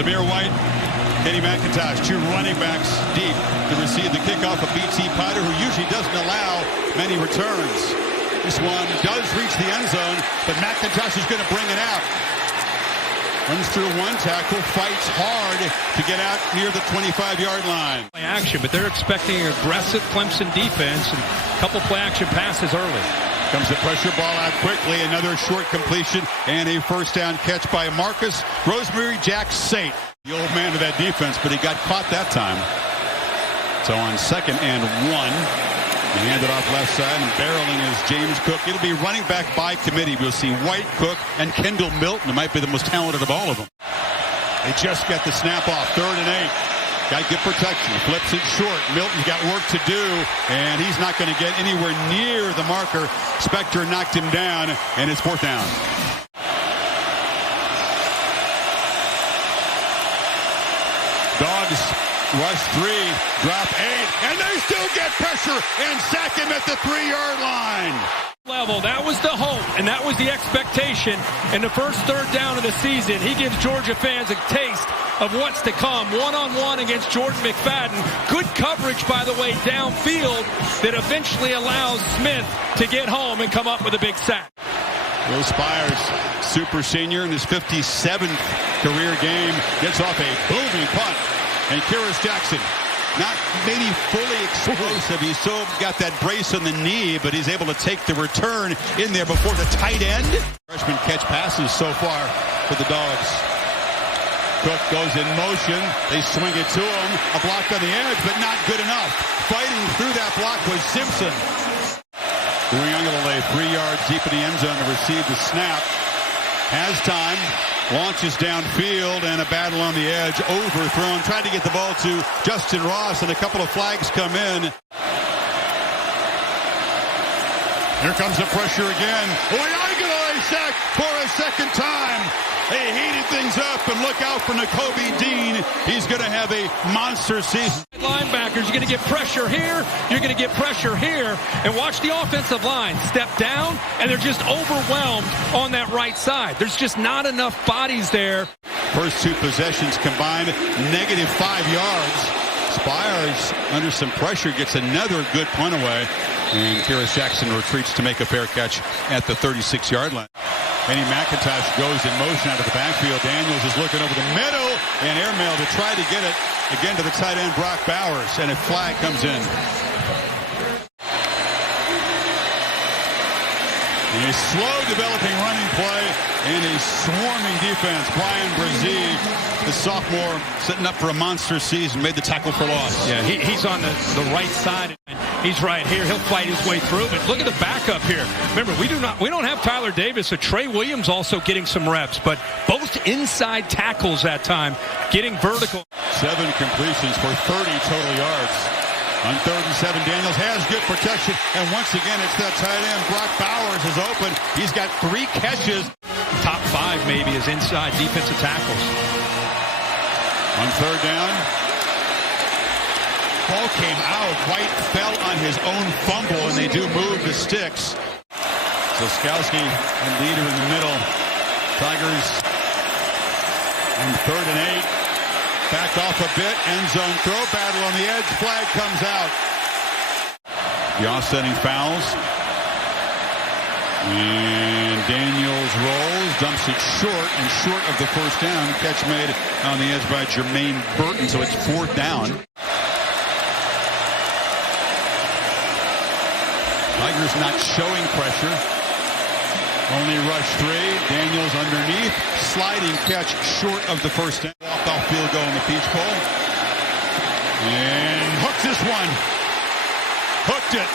Zamir White, Kenny McIntosh, two running backs deep to receive the kickoff of B.T. Potter, who usually doesn't allow many returns. This one does reach the end zone, but McIntosh is going to bring it out. Runs through one tackle, fights hard to get out near the 25-yard line. Play action, but they're expecting an aggressive Clemson defense and a couple play action passes early. Comes the pressure ball out quickly. Another short completion and a first down catch by Marcus Rosemary Jack Saint. The old man of that defense, but he got caught that time. So on 2nd and 1. He handed off left side, and barreling is James Cook. It'll be running back by committee. We'll see White, Cook, and Kendall Milton, who might be the most talented of all of them. They just get the snap off. 3rd and 8. Got good protection. Flips it short. Milton's got work to do, and he's not going to get anywhere near the marker. Spector knocked him down, and it's 4th down. Dogs rush 3, drop 8, and they still get pressure and sack him at the 3-yard line. Level, that was the hope, and that was the expectation. In the first 3rd down of the season, he gives Georgia fans a taste of what's to come. One-on-one against Jordan McFadden. Good coverage, by the way, downfield that eventually allows Smith to get home and come up with a big sack. Will Spires, super senior in his 57th career game, gets off a booming punt. And Kyrus Jackson, not maybe fully explosive. He's still got that brace on the knee, but he's able to take the return in there before the tight end. Freshman catch passes so far for the Dogs. Cook goes in motion. They swing it to him. A block on the edge, but not good enough. Fighting through that block was Simpson. Uiagalelei 3 yards deep in the end zone to receive the snap. Has time. Launches downfield, and a battle on the edge, overthrown. Tried to get the ball to Justin Ross, and a couple of flags come in. Here comes the pressure again. Uiagalelei sacked for a 2nd time. They heated things up, and look out for Nakobe Dean. He's going to have a monster season. Linebackers, you're going to get pressure here, you're going to get pressure here, and watch the offensive line step down, and they're just overwhelmed on that right side. There's just not enough bodies there. First 2 possessions combined, negative 5 yards. Spires, under some pressure, gets another good punt away, and Kyrus Jackson retreats to make a fair catch at the 36-yard line. Kenny McIntosh goes in motion out of the backfield. Daniels is looking over the middle, and airmail to try to get it again to the tight end, Brock Bowers, and a flag comes in. A slow developing running play and a swarming defense. Brian Brzee, the sophomore, setting up for a monster season, made the tackle for loss. Yeah, he's on the right side. He's right here. He'll fight his way through. But look at the backup here. Remember, we don't have Tyler Davis. So Trey Williams also getting some reps, but both inside tackles that time, getting vertical. 7 completions for 30 total yards. On 3rd and 7, Daniels has good protection, and once again, it's that tight end. Brock Bowers is open. He's got 3 catches. Top 5 maybe is inside defensive tackles. On 3rd down, ball came out. White fell on his own fumble, and they do move the sticks. So Skowski, the leader in the middle. Tigers on 3rd and 8. Back off a bit, end zone throw, battle on the edge, flag comes out. The offsetting fouls. And Daniels rolls, dumps it short of the first down. Catch made on the edge by Jermaine Burton, so it's 4th down. Tigers not showing pressure. Only rush 3. Daniels underneath. Sliding catch short of the first down. Walk-off field goal in the Peach Bowl. And hooks this one. Hooked it.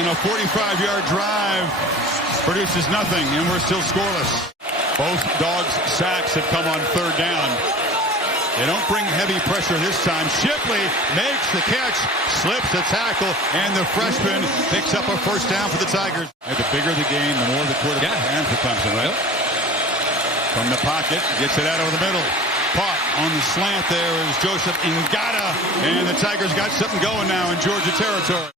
And a 45-yard drive produces nothing, and we're still scoreless. Both Dogs' sacks have come on 3rd down. They don't bring heavy pressure this time. Shipley makes the catch, slips the tackle, and the freshman picks up a first down for the Tigers. And the bigger the game, the more the quarterback hands for Clemson, right? From the pocket, gets it out over the middle. Caught on the slant there is Joseph Ngata, and the Tigers got something going now in Georgia territory.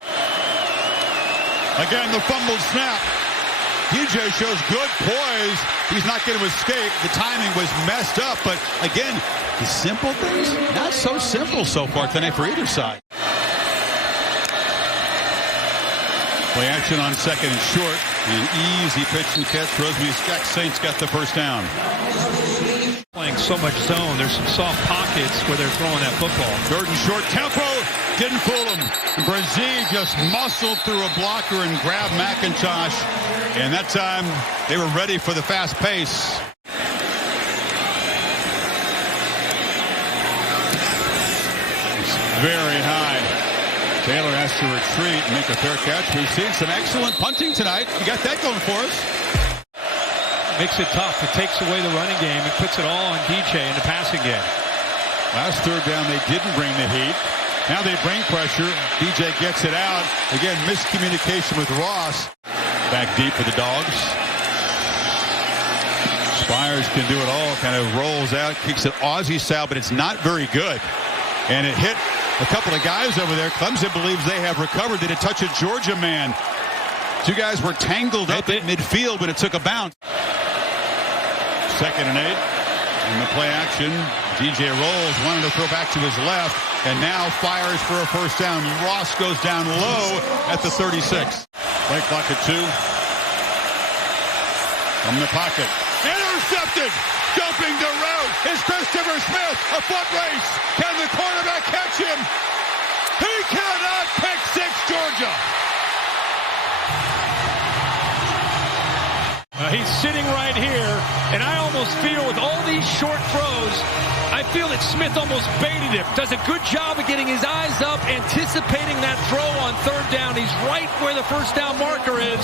Again, the fumbled snap. DJ shows good poise. He's not going to escape. The timing was messed up, but again, the simple things, not so simple so far tonight for either side. Play action on second and short. An easy pitch and catch. Rosemead Saints got the first down. Playing so much zone, there's some soft pockets where they're throwing that football. Third and short, tempo, didn't fool him. Brazil just muscled through a blocker and grabbed McIntosh. And that time, they were ready for the fast pace. It's very high. Taylor has to retreat and make a fair catch. We've seen some excellent punting tonight. You got that going for us. Makes it tough. It takes away the running game. It puts it all on DJ in the passing game. Last third down, they didn't bring the heat. Now they bring pressure. DJ gets it out. Again, miscommunication with Ross. Back deep for the Dogs. Spires can do it all. Kind of rolls out, kicks it Aussie style, but it's not very good. And it hit a couple of guys over there. Clemson believes they have recovered. Did it touch a Georgia man? Two guys were tangled up at midfield when it took a bounce. Second and 8. In the play action, DJ rolls, wanted to throw back to his left, and now fires for a first down. Ross goes down low at the 36. Play clock at 2. From the pocket. Intercepted! Jumping the route is Christopher Smith. A foot race. Can the quarterback catch him? He cannot pick 6 Georgia. He's sitting right here, and I almost feel with all these short throws, I feel that Smith almost baited him. Does a good job of getting his eyes up, anticipating that throw on third down. He's right where the first down marker is,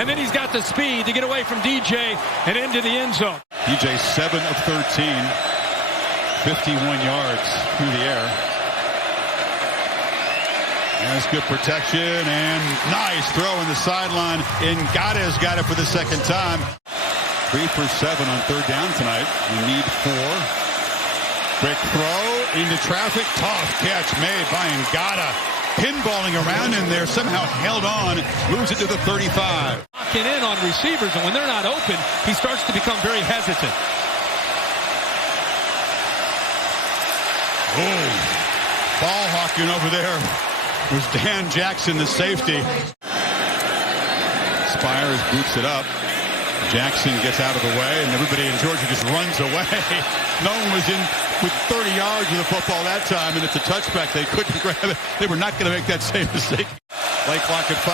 and then he's got the speed to get away from DJ and into the end zone. DJ 7 of 13, 51 yards through the air. That's good protection and nice throw in the sideline. Ngata's got it for the second time. 3 for 7 on third down tonight. We need 4. Quick throw into traffic. Tough catch made by Ngata. Pinballing around in there, somehow held on. Moves it to the 35. Locking in on receivers, and when they're not open, he starts to become very hesitant. Oh, ball hawking over there was Dan Jackson, the safety. Spires boots it up. Jackson gets out of the way, and everybody in Georgia just runs away. No one was in with 30 yards of the football that time, and it's a touchback. They couldn't grab it. They were not going to make that same mistake. Late clock at 5.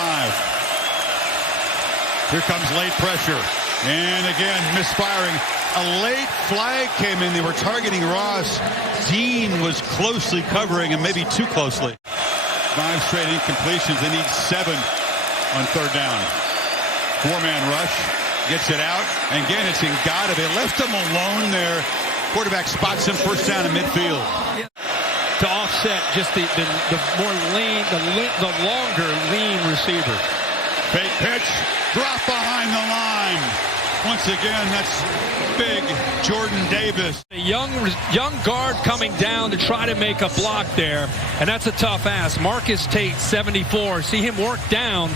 Here comes late pressure. And again, misfiring. A late flag came in. They were targeting Ross. Dean was closely covering, and maybe too closely. 5 straight incompletions. They need 7 on third down. 4-man rush. Gets it out. And again, it's Ngata. They left him alone there. Quarterback spots him first down in midfield. To offset just the more lean, the longer lean receiver. Fake pitch. Drop behind the line. Once again, that's big Jordan Davis. A young guard coming down to try to make a block there, and that's a tough ask. Marcus Tate, 74. See him work down,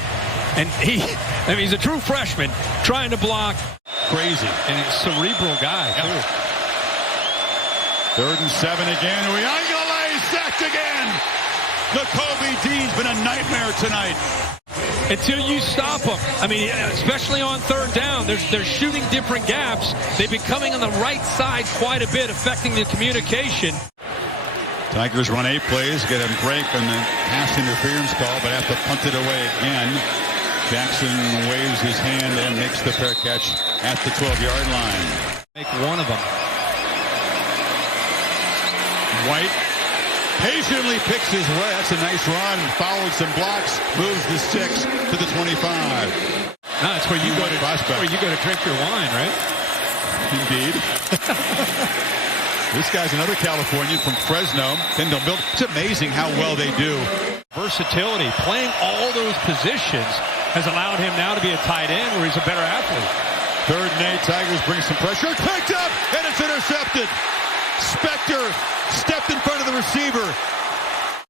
and he's a true freshman trying to block. Crazy. And he's a cerebral guy, too. 3rd and 7 again. Uiagalelei sacked again. Nakobe Dean's been a nightmare tonight. Until you stop them. I mean, especially on third down, they're shooting different gaps. They've been coming on the right side quite a bit, affecting the communication. Tigers run 8 plays, get a break on the pass interference call, but have to punt it away again. Jackson waves his hand and makes the fair catch at the 12-yard line. Make one of them. White patiently picks his way. That's a nice run. Followed some blocks. Moves the 6 to the 25. No, that's where you go to drink your wine, right? Indeed. This guy's another Californian from Fresno. Kendall Milt. It's amazing how well they do. Versatility. Playing all those positions has allowed him now to be a tight end where he's a better athlete. 3rd and 8. Tigers bring some pressure. It's picked up, and it's intercepted. Spector stepped in front of the receiver.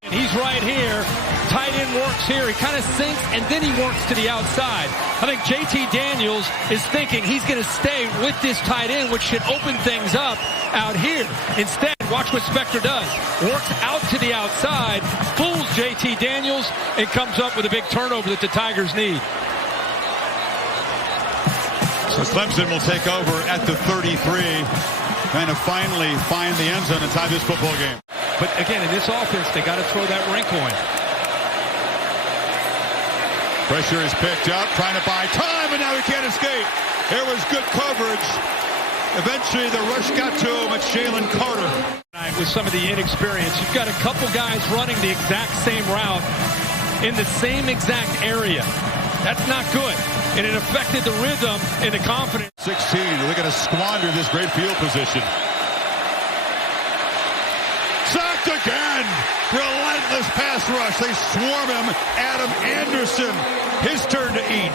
And he's right here. Tight end works here. He kind of sinks, and then he works to the outside. I think JT Daniels is thinking he's going to stay with this tight end, which should open things up out here. Instead, watch what Spector does. Works out to the outside, fools JT Daniels, and comes up with a big turnover that the Tigers need. So Clemson will take over at the 33, trying to finally find the end zone and tie this football game. But again, in this offense, they got to throw that wrinkle in. Pressure is picked up, trying to buy time, and now he can't escape. There was good coverage. Eventually, the rush got to him. It's Jalen Carter. With some of the inexperience, you've got a couple guys running the exact same route in the same exact area. That's not good. And it affected the rhythm and the confidence. 16, they're going to squander this great field position. Sacked again. Relentless pass rush. They swarm him. Adam Anderson, his turn to eat.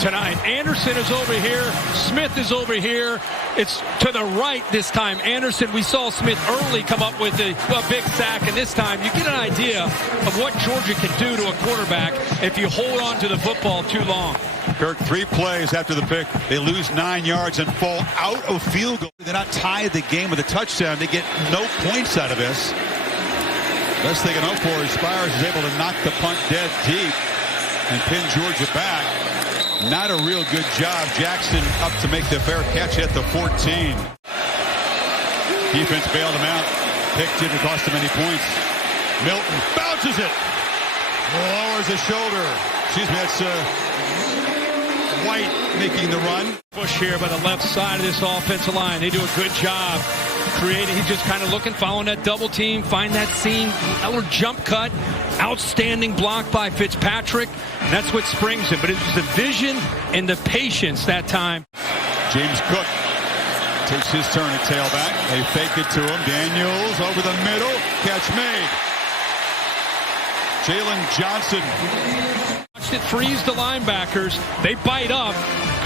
Tonight, Anderson is over here. Smith is over here. It's to the right this time. Anderson, we saw Smith early come up with a big sack, and this time you get an idea of what Georgia can do to a quarterback if you hold on to the football too long. Kirk, 3 plays after the pick. They lose 9 yards and fall out of field goal. They're not tied the game with a touchdown. They get no points out of this. Best they can hope for is Spires is able to knock the punt dead deep and pin Georgia back. Not a real good job. Jackson up to make the fair catch at the 14. Defense bailed him out. Pick didn't cost him any points. Milton bounces it. Lowers the shoulder. Excuse me, that's White making the run. Push here by the left side of this offensive line. They do a good job creating. He's just kind of looking, following that double team, find that seam, or jump cut. Outstanding block by Fitzpatrick. And that's what springs him. But it was the vision and the patience that time. James Cook takes his turn at tailback. They fake it to him. Daniels over the middle. Catch made. Jalen Johnson. Watched it freeze the linebackers. They bite up.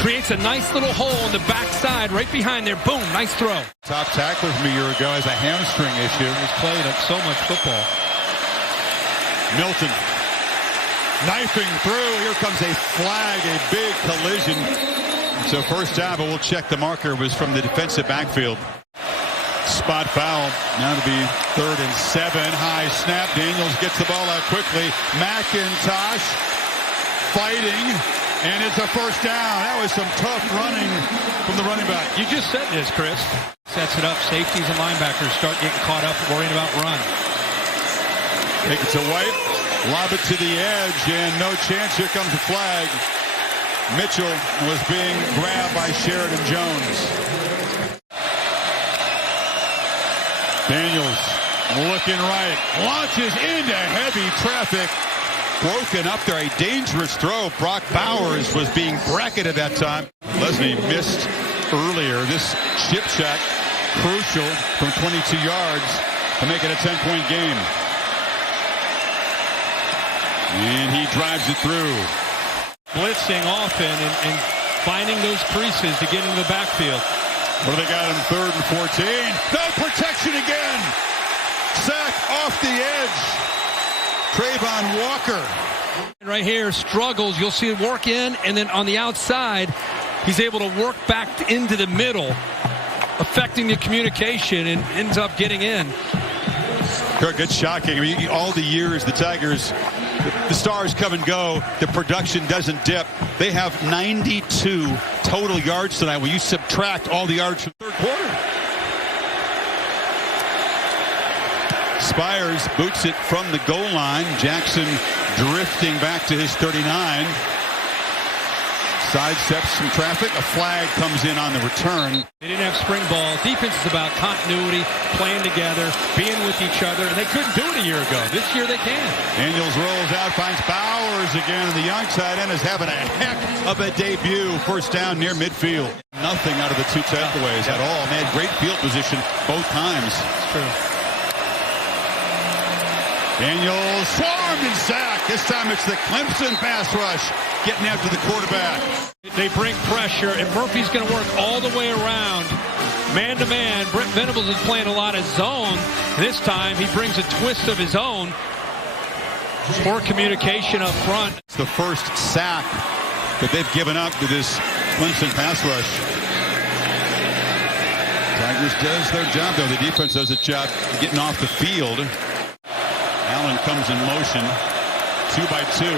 Creates a nice little hole in the backside right behind there. Boom. Nice throw. Top tackler from a year ago has a hamstring issue. He's played so much football. Milton knifing through. Here comes a flag, a big collision. So first down, but we'll check the marker. It was from the defensive backfield. Spot foul. Now to be 3rd and 7. High snap. Daniels gets the ball out quickly. McIntosh fighting, and it's a first down. That was some tough running from the running back. You just said this, Chris. Sets it up. Safeties and linebackers start getting caught up worrying about run. Take it to White, lob it to the edge, and no chance. Here comes the flag. Mitchell was being grabbed by Sheridan Jones. Daniels looking right, launches into heavy traffic. Broken up there, a dangerous throw. Brock Bowers was being bracketed that time. Leslie missed earlier. This chip shot, crucial from 22 yards to make it a 10-point game. And he drives it through. Blitzing often and finding those creases to get into the backfield. What do they got on 3rd and 14? No protection again. Sack off the edge. Trayvon Walker. Right here struggles. You'll see it work in, and then on the outside, he's able to work back into the middle, affecting the communication, and ends up getting in. Kirk, it's shocking. I mean, all the years the Tigers, the stars come and go, the production doesn't dip. They have 92 total yards tonight when you subtract all the yards from the 3rd quarter. Spires boots it from the goal line. Jackson drifting back to his 39. Sidesteps some traffic. A flag comes in on the return. They didn't have spring ball. Defense is about continuity, playing together, being with each other, and they couldn't do it a year ago. This year they can. Daniels rolls out, finds Bowers again, and the young tight end is having a heck of a debut. First down near midfield. Nothing out of the 2 takeaways at all. They had great field position both times. It's true. Daniels swarmed and sacked. This time it's the Clemson pass rush getting after the quarterback. They bring pressure, and Murphy's going to work all the way around. Man-to-man, Brent Venables is playing a lot of zone. This time he brings a twist of his own. Poor communication up front. It's the first sack that they've given up to this Clemson pass rush. Tigers does their job, though. The defense does its job getting off the field. Allen comes in motion. 2 by 2.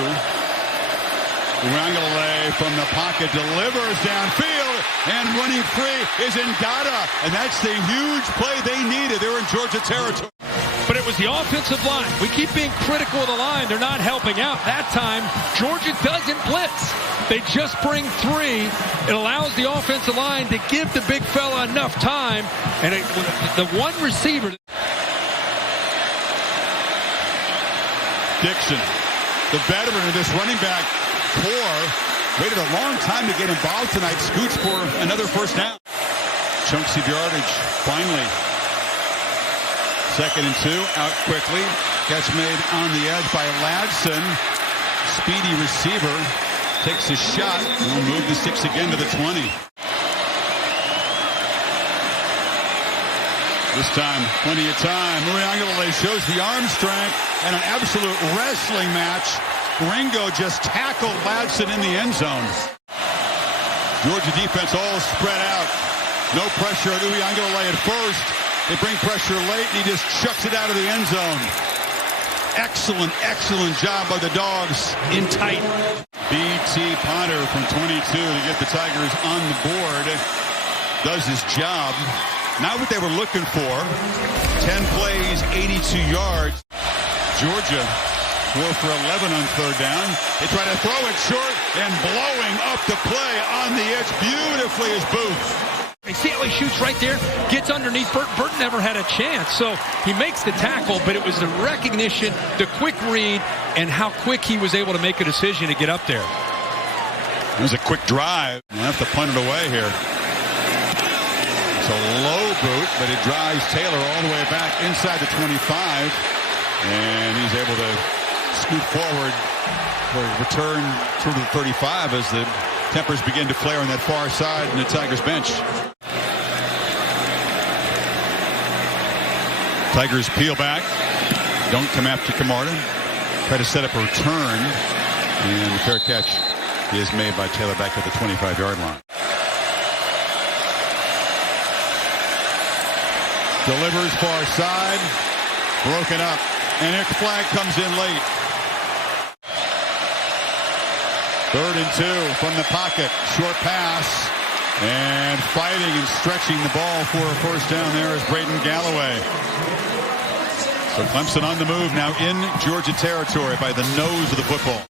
Uiagalelei from the pocket delivers downfield, and running free is Ngata, and that's the huge play they needed. They're in Georgia territory. But it was the offensive line. We keep being critical of the line. They're not helping out. That time, Georgia doesn't blitz. They just bring 3. It allows the offensive line to give the big fella enough time. And the one receiver. Dixon, the veteran of this running back core, waited a long time to get involved tonight. Scoots for another first down. Chunks of yardage, finally. 2nd and 2, out quickly. Catch made on the edge by Ladson. Speedy receiver takes a shot. We'll move the 6 again to the 20. This time, plenty of time. Uiagalelei shows the arm strength and an absolute wrestling match. Ringo just tackled Ladson in the end zone. Georgia defense all spread out. No pressure on Uiagalelei at first. They bring pressure late, and he just chucks it out of the end zone. Excellent, excellent job by the Dogs in tight. B.T. Potter from 22 to get the Tigers on the board. Does his job. Not what they were looking for. 10 plays, 82 yards. Georgia 4 for 11 on 3rd down. They try to throw it short, and blowing up the play on the edge beautifully is Booth. You see how he shoots right there? Gets underneath Burton. Burton never had a chance, so he makes the tackle, but it was the recognition, the quick read, and how quick he was able to make a decision to get up there. It was a quick drive. We'll have to punt it away here. It's a low boot, but it drives Taylor all the way back inside the 25, and he's able to scoot forward for a return through the 35 as the tempers begin to flare on that far side in the Tigers bench. Tigers peel back. Don't come after Camarda. Try to set up a return. And the fair catch is made by Taylor back at the 25-yard line. Delivers far side. Broken up. And a flag comes in late. 3rd and 2 from the pocket. Short pass. And fighting and stretching the ball for a first down there is Braden Galloway. So Clemson on the move now in Georgia territory by the nose of the football.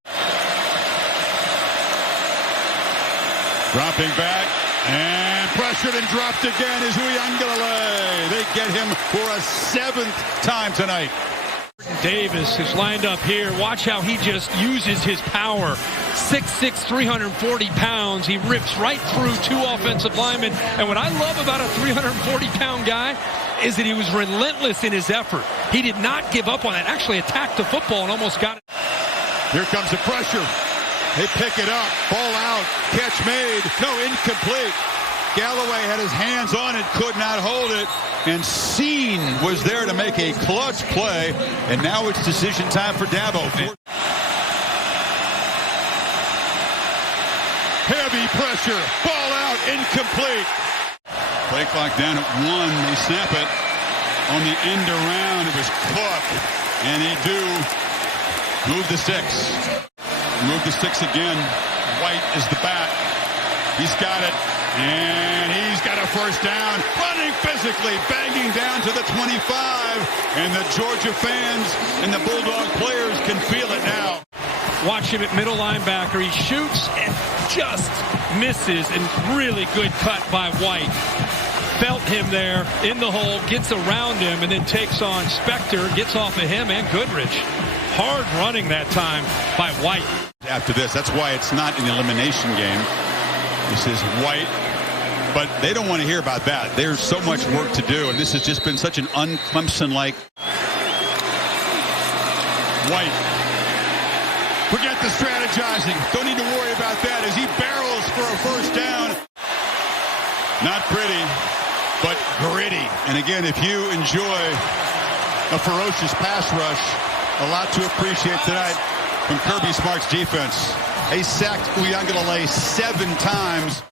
Dropping back. And pressured and dropped again is Uiagalelei. They get him for a 7th time tonight. Davis is lined up here. Watch how he just uses his power. 6'6", 340 pounds. He rips right through 2 offensive linemen. And what I love about a 340-pound guy is that he was relentless in his effort. He did not give up on it. Actually attacked the football and almost got it. Here comes the pressure. They pick it up. Ball out. Catch made. No, incomplete. Galloway had his hands on it, could not hold it, and Seen was there to make a clutch play, and now it's decision time for Dabo. Heavy pressure, ball out, incomplete. Play clock down at 1, they snap it. On the end around, it was Cook, and he do move the 6. Move the 6 again. White is the back. He's got it. And he's got a first down, running physically, banging down to the 25. And the Georgia fans and the Bulldog players can feel it now. Watch him at middle linebacker. He shoots and just misses, and really good cut by White. Felt him there in the hole, gets around him, and then takes on Spector, gets off of him and Goodrich. Hard running that time by White. After this, that's why it's not an elimination game. This is White. But they don't want to hear about that. There's so much work to do, and this has just been such an un-Clemson-like. White. Forget the strategizing. Don't need to worry about that as he barrels for a first down. Not pretty, but gritty. And again, if you enjoy a ferocious pass rush, A lot to appreciate tonight from Kirby Smart's defense. They sacked Uiagalelei 7 times.